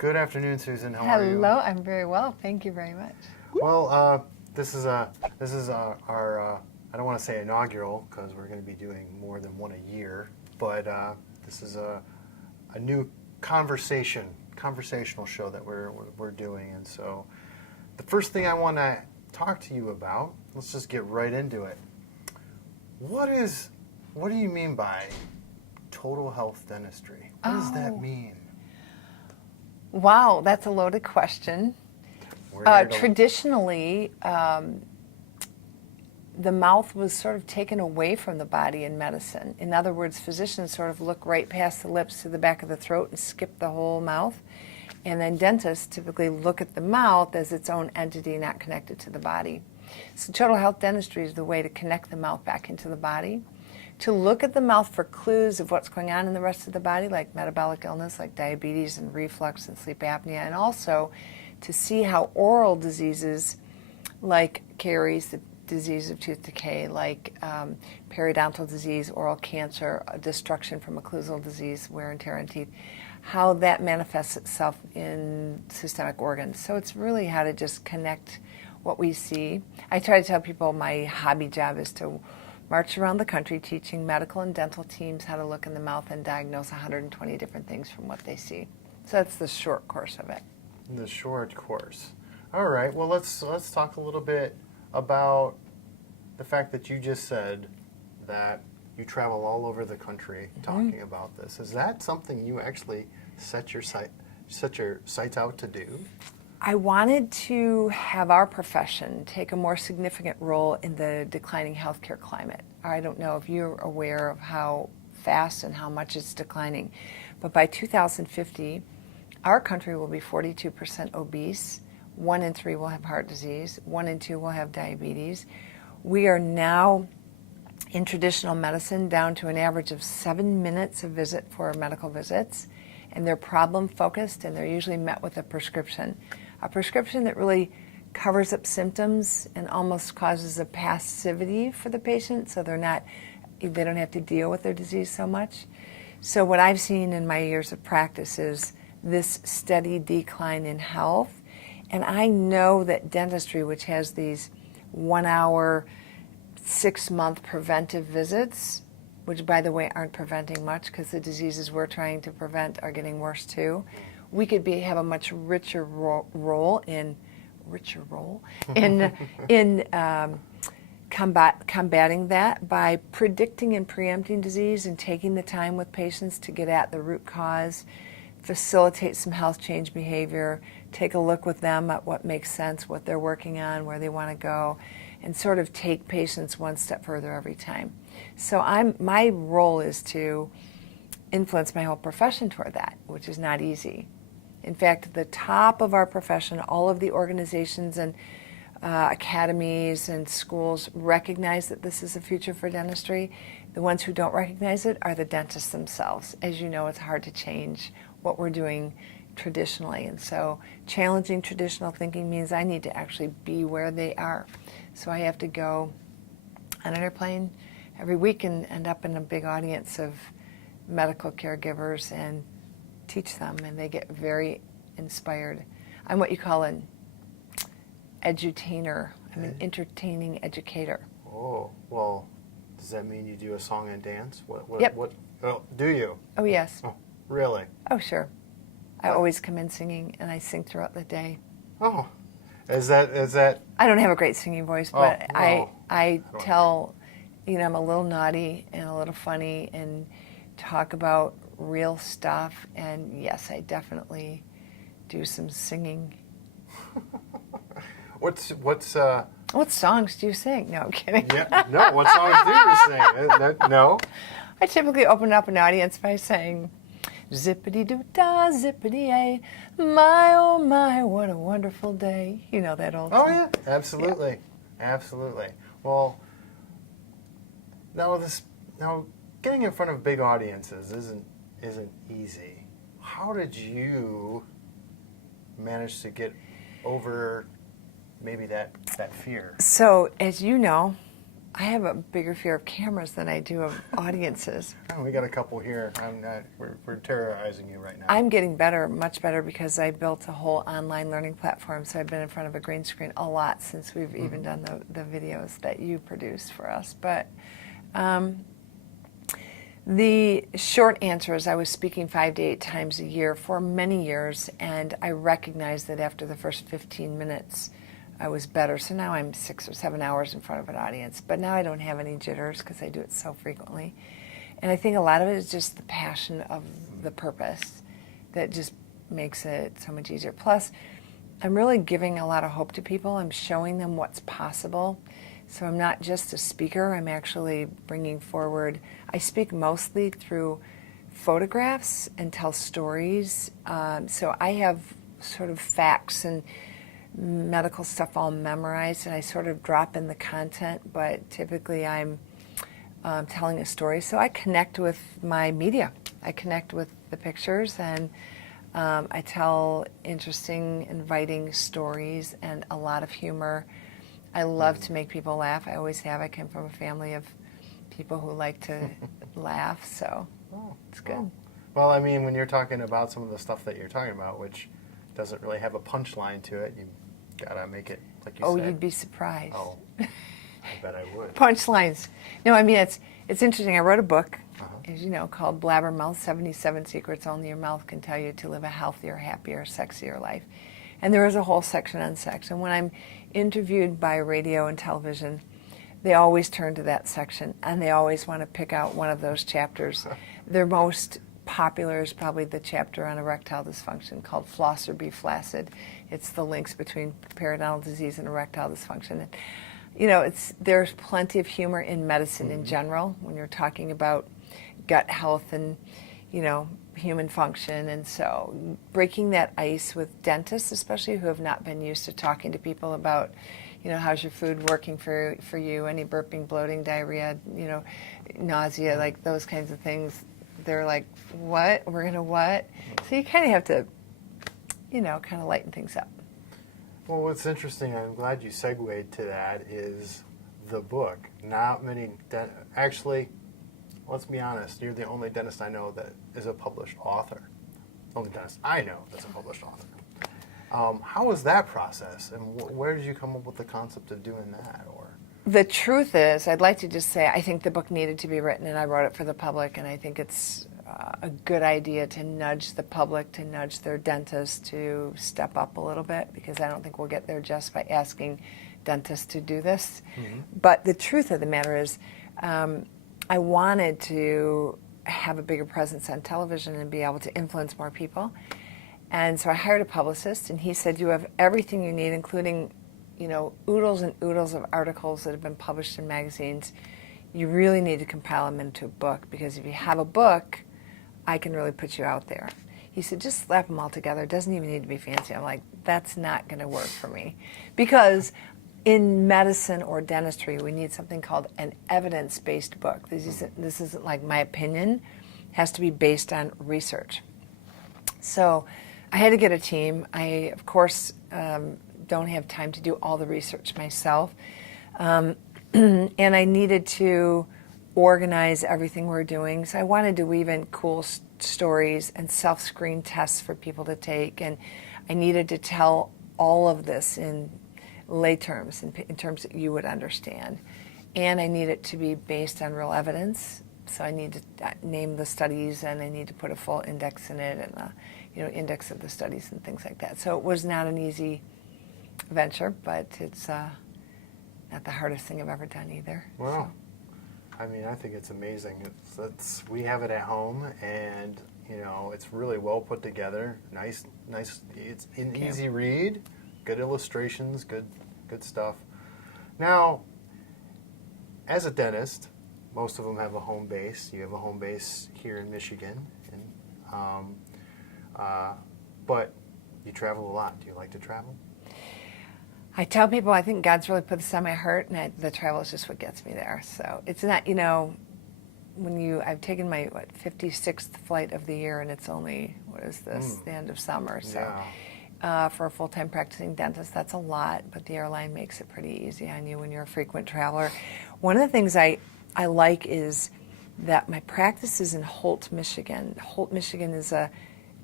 Good afternoon, Susan. How are you? Hello, I'm very well. Thank you very much. Well, this is our I don't want to say inaugural because we're going to be doing more than one a year, but this is a new conversational show that we're doing, and so the first thing I want to talk to you about, let's just get right into it. What do you mean by total health dentistry? What does that mean? Wow, that's a loaded question. Traditionally, the mouth was sort of taken away from the body in medicine. In other words, physicians sort of look right past the lips to the back of the throat and skip the whole mouth. And then dentists typically look at the mouth as its own entity, not connected to the body. So total health dentistry is the way to connect the mouth back into the body, to look at the mouth for clues of what's going on in the rest of the body, like metabolic illness, like diabetes and reflux and sleep apnea, and also to see how oral diseases like caries, the disease of tooth decay, like periodontal disease, oral cancer, destruction from occlusal disease, wear and tear on teeth, how that manifests itself in systemic organs. So it's really how to just connect what we see. I try to tell people my hobby job is to march around the country teaching medical and dental teams how to look in the mouth and diagnose 120 different things from what they see. So that's the short course of it. The short course. All right. Well, let's talk a little bit about the fact that you just said that you travel all over the country talking about this. Is that something you actually set your sights out to do? I wanted to have our profession take a more significant role in the declining healthcare climate. I don't know if you're aware of how fast and how much it's declining, but by 2050, our country will be 42% obese. 1 in 3 will have heart disease. 1 in 2 will have diabetes. We are now in traditional medicine down to an average of 7 minutes a visit for medical visits, and they're problem focused, and they're usually met with a prescription that really covers up symptoms and almost causes a passivity for the patient, so they don't have to deal with their disease so much. So what I've seen in my years of practice is this steady decline in health, and I know that dentistry, which has these 1 hour, 6-month preventive visits, which by the way aren't preventing much because the diseases we're trying to prevent are getting worse too, we could have a much richer role in combating that by predicting and preempting disease and taking the time with patients to get at the root cause, facilitate some health change behavior, take a look with them at what makes sense, what they're working on, where they want to go, and sort of take patients one step further every time. So my role is to influence my whole profession toward that, which is not easy. In fact, the top of our profession, all of the organizations and academies and schools recognize that this is the future for dentistry. The ones who don't recognize it are the dentists themselves. As you know, it's hard to change what we're doing traditionally, and so challenging traditional thinking means I need to actually be where they are. So I have to go on an airplane every week and end up in a big audience of medical caregivers and teach them, and they get very inspired. I'm what you call an edutainer. I'm an entertaining educator. Oh, well, does that mean you do a song and dance? Yep. Oh, do you? Oh, yes. Oh, really? Oh, sure. I always come in singing, and I sing throughout the day. Oh, is that? I don't have a great singing voice, but no. I tell, I'm a little naughty and a little funny and talk about real stuff, and yes, I definitely do some singing. What songs do you sing? No, I'm kidding. Yeah, no. What songs do you sing? No. I typically open up an audience by saying, zippity-doo-dah, zippity-ay, my, oh my, what a wonderful day. You know that old song. Oh, yeah, absolutely. Yeah. Absolutely. Well, now getting in front of big audiences isn't easy. How did you manage to get over maybe that fear? So, as you know, I have a bigger fear of cameras than I do of audiences. Oh, we got a couple here. We're terrorizing you right now. I'm getting better, much better, because I built a whole online learning platform. So I've been in front of a green screen a lot since we've even done the videos that you produced for us. But the short answer is I was speaking 5 to 8 times a year for many years, and I recognized that after the first 15 minutes, I was better. So now I'm 6 or 7 hours in front of an audience. But now I don't have any jitters because I do it so frequently. And I think a lot of it is just the passion of the purpose that just makes it so much easier. Plus, I'm really giving a lot of hope to people. I'm showing them what's possible. So I'm not just a speaker. I'm actually bringing forward, I speak mostly through photographs and tell stories. So I have sort of facts and medical stuff all memorized, and I sort of drop in the content, but typically I'm telling a story. So I connect with my media. I connect with the pictures, and I tell interesting, inviting stories and a lot of humor. I love to make people laugh. I always have. I come from a family of people who like to laugh, so it's good. Well, I mean, when you're talking about some of the stuff that you're talking about, which doesn't really have a punchline to it, you gotta make it like you said. Oh, you'd be surprised. Oh, I bet I would. Punchlines. No, I mean, it's interesting. I wrote a book, as you know, called Blabbermouth, 77 Secrets Only Your Mouth Can Tell You to Live a Healthier, Happier, Sexier Life. And there is a whole section on sex. And when I'm interviewed by radio and television, they always turn to that section, and they always want to pick out one of those chapters. Their most popular is probably the chapter on erectile dysfunction called Floss or Be Flaccid. It's the links between periodontal disease and erectile dysfunction. And, you know, there's plenty of humor in medicine in general when you're talking about gut health and, you know, human function. And so breaking that ice with dentists, especially who have not been used to talking to people about, you know, how's your food working for you, any burping, bloating, diarrhea, you know, nausea, like those kinds of things. They're like, what? We're going to what? So you kind of have to, you know, kind of lighten things up. Well, what's interesting, I'm glad you segued to that, is the book. Not many, actually, let's be honest, you're the only dentist I know that is a published author. Only dentist I know that's a published author. How was that process, and where did you come up with the concept of doing that? Or the truth is, I'd like to just say I think the book needed to be written, and I wrote it for the public, and I think it's a good idea to nudge the public, to nudge their dentists to step up a little bit, because I don't think we'll get there just by asking dentists to do this. But the truth of the matter is, I wanted to have a bigger presence on television and be able to influence more people. And so I hired a publicist, and he said, you have everything you need, including, you know, oodles and oodles of articles that have been published in magazines. You really need to compile them into a book, because if you have a book, I can really put you out there. He said, just slap them all together. It doesn't even need to be fancy. I'm like, that's not going to work for me. Because in medicine or dentistry, we need something called an evidence-based book. This isn't like my opinion. It has to be based on research. So I had to get a team. I, of course, don't have time to do all the research myself. And I needed to organize everything we're doing. So I wanted to weave in cool stories and self-screen tests for people to take. And I needed to tell all of this in lay terms, in terms that you would understand. And I need it to be based on real evidence. So I need to name the studies, and I need to put a full index in it, and a, you know, index of the studies and things like that. So it was not an easy venture, but it's not the hardest thing I've ever done either. Wow. I mean, I think it's amazing. We have it at home, and you know, it's really well put together. Nice. It's an easy read. Good illustrations. Good stuff. Now, as a dentist, most of them have a home base. You have a home base here in Michigan, but you travel a lot. Do you like to travel? I tell people I think God's really put this on my heart, and the travel is just what gets me there. So it's not, you know, I've taken my 56th flight of the year, and it's only, what is this, the end of summer. So for a full-time practicing dentist, that's a lot, but the airline makes it pretty easy on you when you're a frequent traveler. One of the things I like is that my practice is in Holt, Michigan. Holt, Michigan is a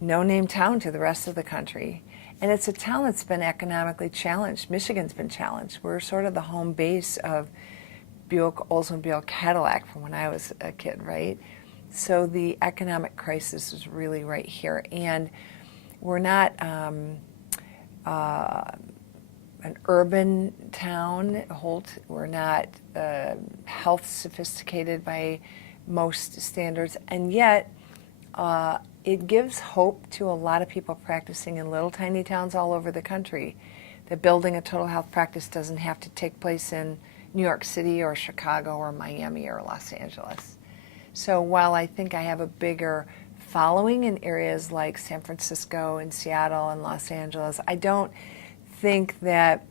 no-name town to the rest of the country. And it's a town that's been economically challenged. Michigan's been challenged. We're sort of the home base of Buick, Oldsmobile, Cadillac from when I was a kid, right? So the economic crisis is really right here. And we're not an urban town, Holt. We're not health sophisticated by most standards. And yet, it gives hope to a lot of people practicing in little tiny towns all over the country that building a total health practice doesn't have to take place in New York City or Chicago or Miami or Los Angeles. So while I think I have a bigger following in areas like San Francisco and Seattle and Los Angeles, I don't think that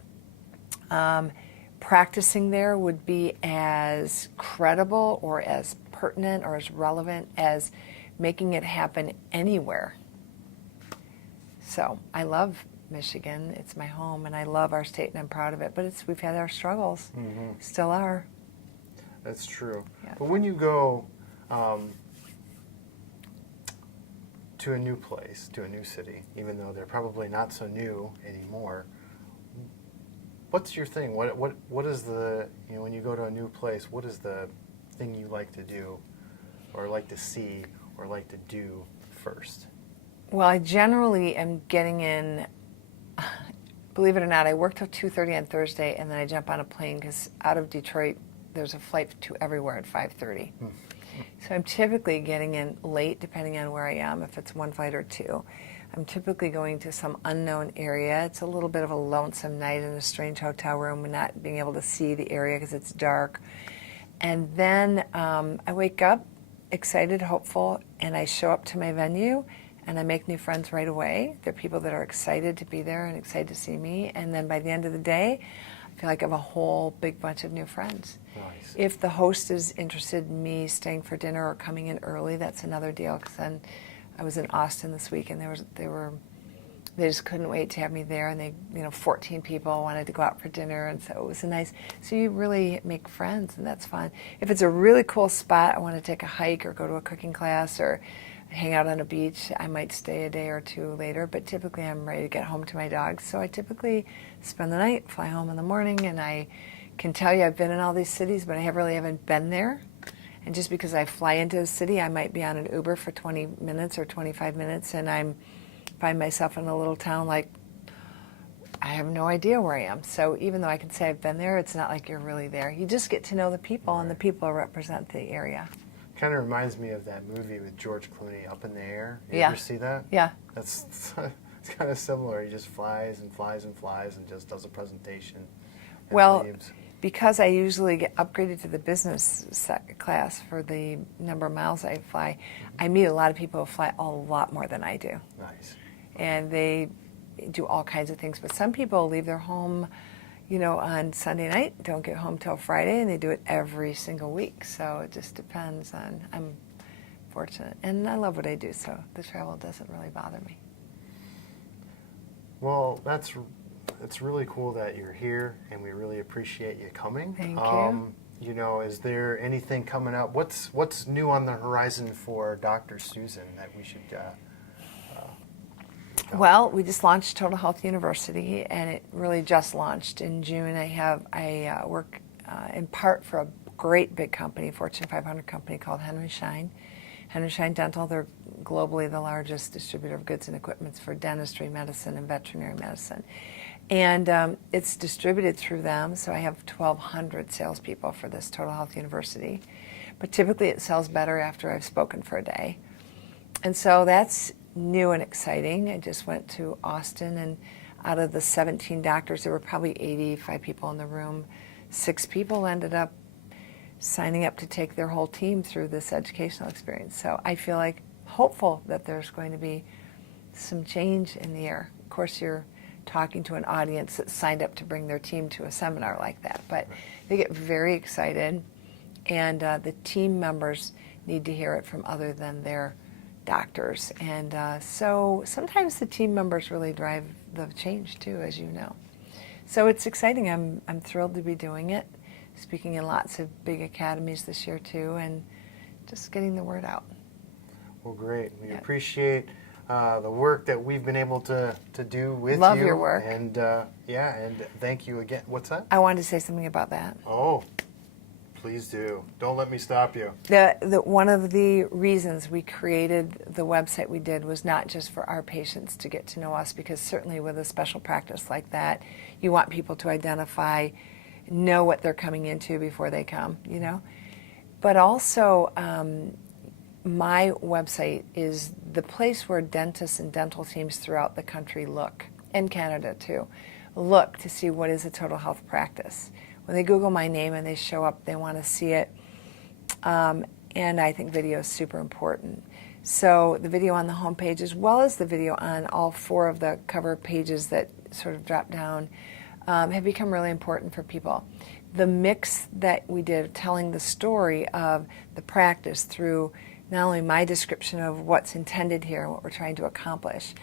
practicing there would be as credible or as pertinent or as relevant as making it happen anywhere. So I love Michigan. It's my home, and I love our state, and I'm proud of it. But we've had our struggles. Mm-hmm. Still are. That's true. Yeah. But when you go to a new place, to a new city, even though they're probably not so new anymore, what's your thing? What is the, when you go to a new place, what is the thing you like to do or like to see or like to do first? Well, I generally am getting in, believe it or not, I work till 2:30 on Thursday, and then I jump on a plane because out of Detroit, there's a flight to everywhere at 5:30. So I'm typically getting in late, depending on where I am, if it's one flight or two. I'm typically going to some unknown area. It's a little bit of a lonesome night in a strange hotel room and not being able to see the area because it's dark. And then I wake up excited, hopeful, and I show up to my venue and I make new friends right away. They're people that are excited to be there and excited to see me. And then by the end of the day, I feel like I have a whole big bunch of new friends. Nice. If the host is interested in me staying for dinner or coming in early, that's another deal. Because then I was in Austin this week, and they just couldn't wait to have me there. And they, 14 people wanted to go out for dinner, and so it was a nice. So you really make friends, and that's fun. If it's a really cool spot, I want to take a hike or go to a cooking class or hang out on a beach, I might stay a day or two later, but typically I'm ready to get home to my dogs. So I typically spend the night, fly home in the morning, and I can tell you I've been in all these cities, but I really haven't been there. And just because I fly into a city, I might be on an Uber for 20 minutes or 25 minutes, and I find myself in a little town like I have no idea where I am. So even though I can say I've been there, it's not like you're really there. You just get to know the people, and the people represent the area. Kind of reminds me of that movie with George Clooney, Up in the Air. You Yeah. ever see that? Yeah. It's kind of similar. He just flies and flies and flies and just does a presentation. And Well, leaves. because I usually get upgraded to the business class for the number of miles I fly, I meet a lot of people who fly a lot more than I do. Nice. And they do all kinds of things. But some people leave their home, on Sunday night, don't get home till Friday, and they do it every single week. So it just depends on, I'm fortunate. And I love what I do, so the travel doesn't really bother me. Well, it's really cool that you're here, and we really appreciate you coming. Thank you. Is there anything coming up? What's new on the horizon for Dr. Susan that we should Well, we just launched Total Health University, and it really just launched in June. I work in part for a great big company, Fortune 500 company called Henry Schein. Henry Schein Dental, they're globally the largest distributor of goods and equipment for dentistry, medicine, and veterinary medicine. And it's distributed through them, so I have 1,200 salespeople for this Total Health University. But typically it sells better after I've spoken for a day. And so that's new and exciting. I just went to Austin, and out of the 17 doctors, there were probably 85 people in the room. 6 people ended up signing up to take their whole team through this educational experience. So I feel like hopeful that there's going to be some change in the air. Of course, you're talking to an audience that signed up to bring their team to a seminar like that, but they get very excited, and the team members need to hear it from other than their doctors. And so sometimes the team members really drive the change too, as you know. So it's exciting. I'm thrilled to be doing it. speaking in lots of big academies this year too, and just getting the word out. Well, great. We Yeah. appreciate the work that we've been able to do with Love you. your work. And yeah, and thank you again. What's that? I wanted to say something about that. Oh, please do. Don't let me stop you. One of the reasons we created the website we did was not just for our patients to get to know us, because certainly with a special practice like that, you want people to identify, know what they're coming into before they come, you know. But also, my website is the place where dentists and dental teams throughout the country look, and Canada too, look to see what is a total health practice. When they Google my name and they show up, they want to see it. And I think video is super important. So the video on the homepage, as well as the video on all 4 of the cover pages that sort of drop down, have become really important for people. The mix that we did, telling the story of the practice through not only my description of what's intended here and what we're trying to accomplish,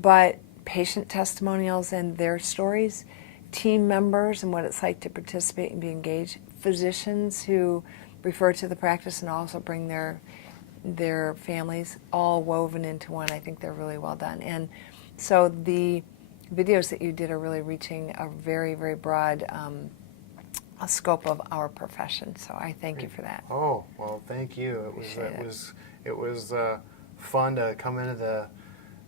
but patient testimonials and their stories, team members and what it's like to participate and be engaged, physicians who refer to the practice and also bring their families, all woven into one. I think they're really well done. And so the videos that you did are really reaching a very, very broad a scope of our profession. So I thank you for that. Oh, well, thank you. It was fun to come into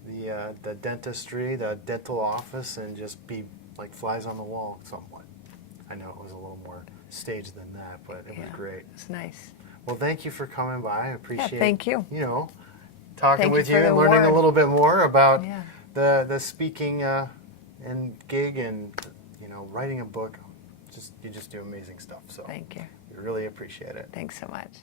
the dentistry, the dental office, and just be like flies on the wall somewhat. I know it was a little more staged than that, but it was great. It's nice. Well, thank you for coming by. I appreciate thank you. You know, talking Thank you with you for the and learning a award. little bit more about Yeah. the speaking and gig and writing a book. You just do amazing stuff. So Thank you. we really appreciate it. Thanks so much.